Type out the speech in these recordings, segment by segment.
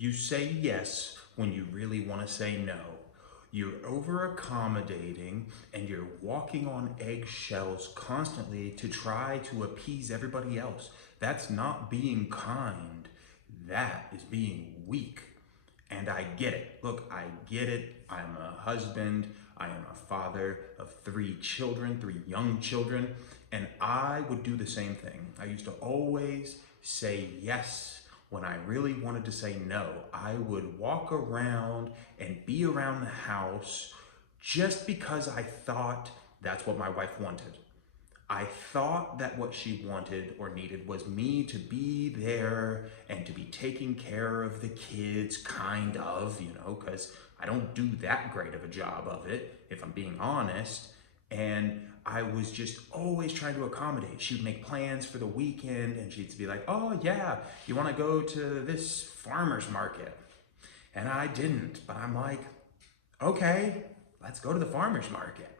You say yes when you really want to say no. You're over accommodating and you're walking on eggshells constantly to try to appease everybody else. That's not being kind. That is being weak. And I get it. Look, I get it. I'm a husband. I am a father of three children, three young children, and I would do the same thing. I used to always say yes when I really wanted to say no. I would walk around and be around the house just because I thought that's what my wife wanted. I thought that what she wanted or needed was me to be there and to be taking care of the kids, kind of, because I don't do that great of a job of it, if I'm being honest. And I was just always trying to accommodate. She would make plans for the weekend and she'd be like, oh yeah, you want to go to this farmer's market? And I didn't, but I'm like, okay, let's go to the farmer's market.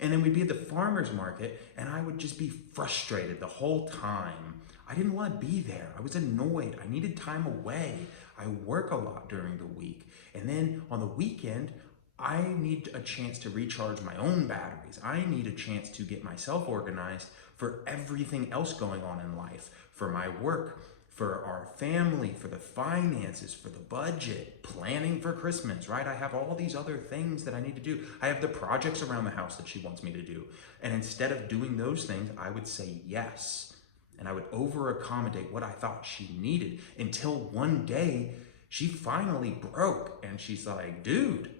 And then we'd be at the farmer's market and I would just be frustrated the whole time. I didn't want to be there. I was annoyed. I needed time away. I work a lot during the week. And then on the weekend, I need a chance to recharge my own batteries. I need a chance to get myself organized for everything else going on in life, for my work, for our family, for the finances, for the budget, planning for Christmas, right? I have all these other things that I need to do. I have the projects around the house that she wants me to do. And instead of doing those things, I would say yes. And I would over accommodate what I thought she needed until one day she finally broke and she's like, dude,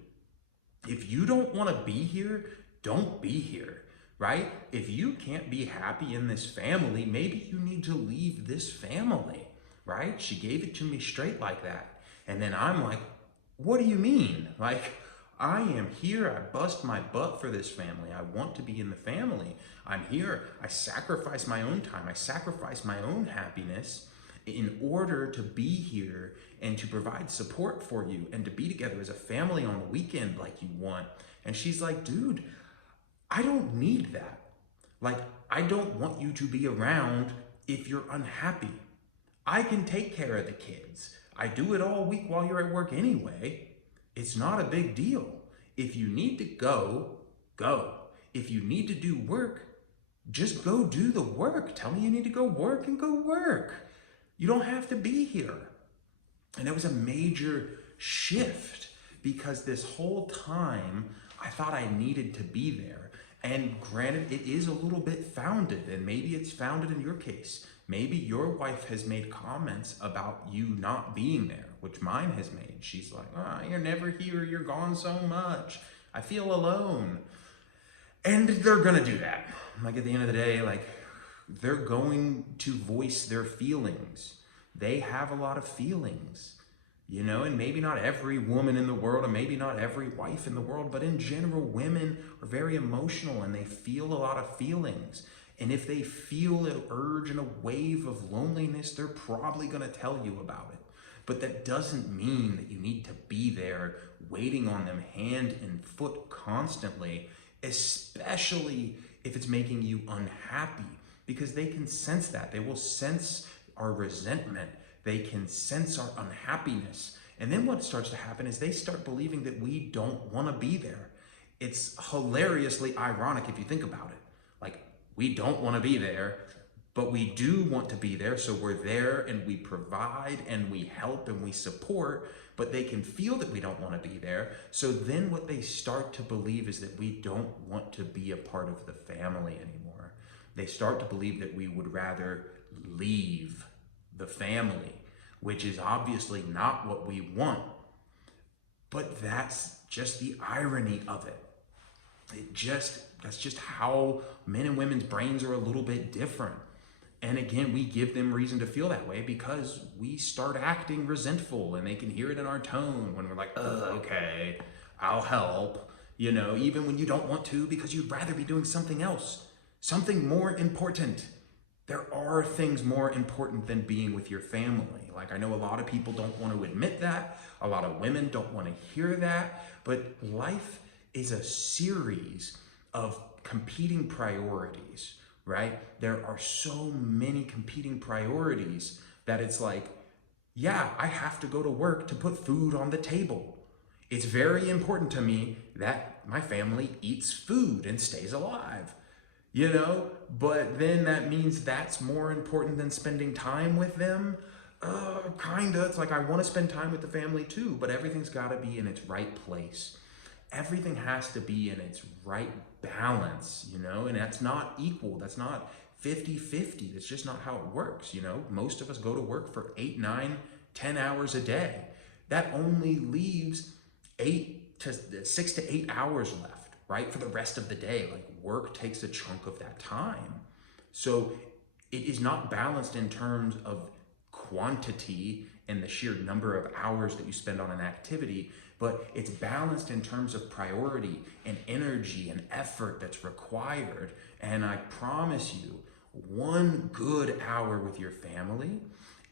if you don't want to be here, don't be here, right? If you can't be happy in this family, maybe you need to leave this family, right? She gave it to me straight like that. And then I'm like, what do you mean? Like, I am here. I bust my butt for this family. I want to be in the family. I'm here. I sacrifice my own time. I sacrifice my own happiness in order to be here and to provide support for you and to be together as a family on the weekend like you want. And she's like, dude, I don't need that. Like, I don't want you to be around if you're unhappy. I can take care of the kids. I do it all week while you're at work anyway. It's not a big deal. If you need to go, go. If you need to do work, just go do the work. Tell me you need to go work and go work. You don't have to be here. And it was a major shift because this whole time I thought I needed to be there. And granted, it is a little bit founded, and maybe it's founded in your case. Maybe your wife has made comments about you not being there, which mine has made. She's like, you're never here, you're gone so much. I feel alone. And they're gonna do that. Like at the end of the day, like they're going to voice their feelings. They have a lot of feelings, and maybe not every woman in the world, and maybe not every wife in the world, but in general, women are very emotional and they feel a lot of feelings. And if they feel an urge and a wave of loneliness, they're probably going to tell you about it. But that doesn't mean that you need to be there waiting on them hand and foot constantly, especially if it's making you unhappy, because they can sense that. They will sense our resentment. They can sense our unhappiness. And then what starts to happen is they start believing that we don't want to be there. It's hilariously ironic if you think about it. Like, we don't want to be there, but we do want to be there. So we're there and we provide and we help and we support, but they can feel that we don't want to be there. So then what they start to believe is that we don't want to be a part of the family anymore. They start to believe that we would rather leave the family, which is obviously not what we want. But that's just the irony of it. That's just how men and women's brains are a little bit different. And again, we give them reason to feel that way because we start acting resentful and they can hear it in our tone when we're like, okay, I'll help, even when you don't want to because you'd rather be doing something else, something more important. There are things more important than being with your family. Like, I know a lot of people don't want to admit that. A lot of women don't want to hear that. But life is a series of competing priorities, right? There are so many competing priorities that it's like, Yeah, I have to go to work to put food on the table. It's very important to me that my family eats food and stays alive, But then that means that's more important than spending time with them. Kinda. It's like I want to spend time with the family too, but everything's got to be in its right place. Everything has to be in its right balance, and that's not equal. That's not 50-50. That's just not how it works, Most of us go to work for 8, 9, 10 hours a day. That only leaves 6 to 8 hours left, right? For the rest of the day. Like work takes a chunk of that time. So it is not balanced in terms of quantity and the sheer number of hours that you spend on an activity, but it's balanced in terms of priority and energy and effort that's required. And I promise you, one good hour with your family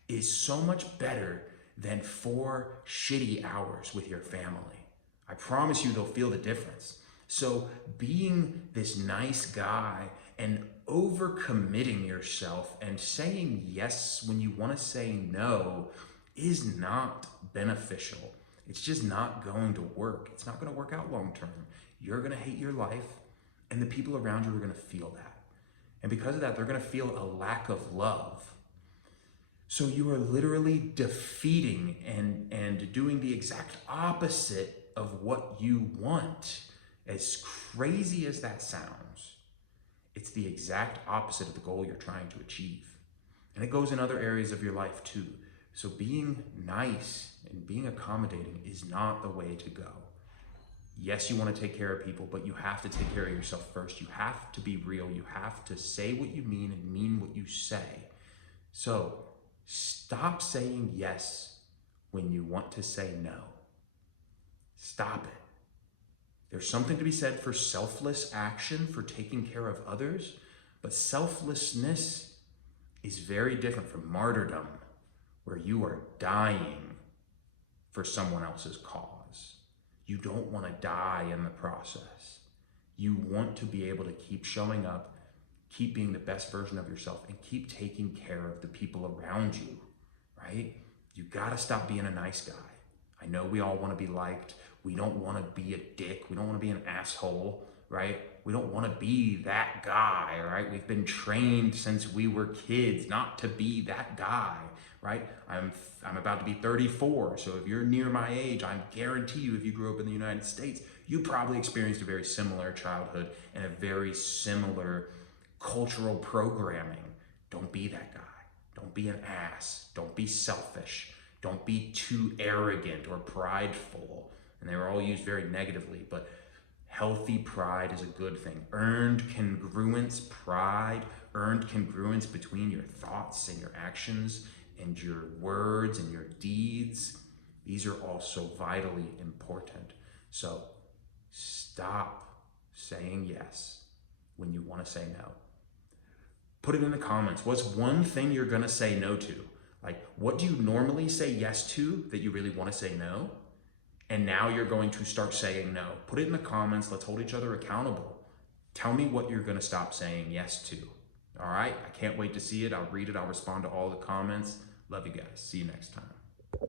is so much better than 4 shitty hours with your family. I promise you they'll feel the difference. So being this nice guy and overcommitting yourself and saying yes when you want to say no is not beneficial. It's just not going to work. It's not going to work out long term. You're going to hate your life, and the people around you are going to feel that. And because of that, they're going to feel a lack of love. So you are literally defeating and doing the exact opposite of what you want. As crazy as that sounds, it's the exact opposite of the goal you're trying to achieve. And it goes in other areas of your life too. So being nice and being accommodating is not the way to go. Yes, you want to take care of people, but you have to take care of yourself first. You have to be real. You have to say what you mean and mean what you say. So stop saying yes when you want to say no. Stop it. There's something to be said for selfless action, for taking care of others, but selflessness is very different from martyrdom, where you are dying for someone else's cause. You don't want to die in the process. You want to be able to keep showing up, keep being the best version of yourself, and keep taking care of the people around you, right? You got to stop being a nice guy. I know we all want to be liked. We don't want to be a dick. We don't want to be an asshole, right? We don't want to be that guy, right? We've been trained since we were kids not to be that guy, right? I'm about to be 34, so if you're near my age, I guarantee you if you grew up in the United States, you probably experienced a very similar childhood and a very similar cultural programming. Don't be that guy. Don't be an ass. Don't be selfish. Don't be too arrogant or prideful. And they were all used very negatively, but healthy pride is a good thing. Earned congruence, pride, earned congruence between your thoughts and your actions and your words and your deeds. These are also vitally important. So stop saying yes when you want to say no. Put it in the comments. What's one thing you're going to say no to? Like, what do you normally say yes to that you really want to say no? And now you're going to start saying no. Put it in the comments. Let's hold each other accountable. Tell me what you're going to stop saying yes to. All right? I can't wait to see it. I'll read it. I'll respond to all the comments. Love you guys. See you next time.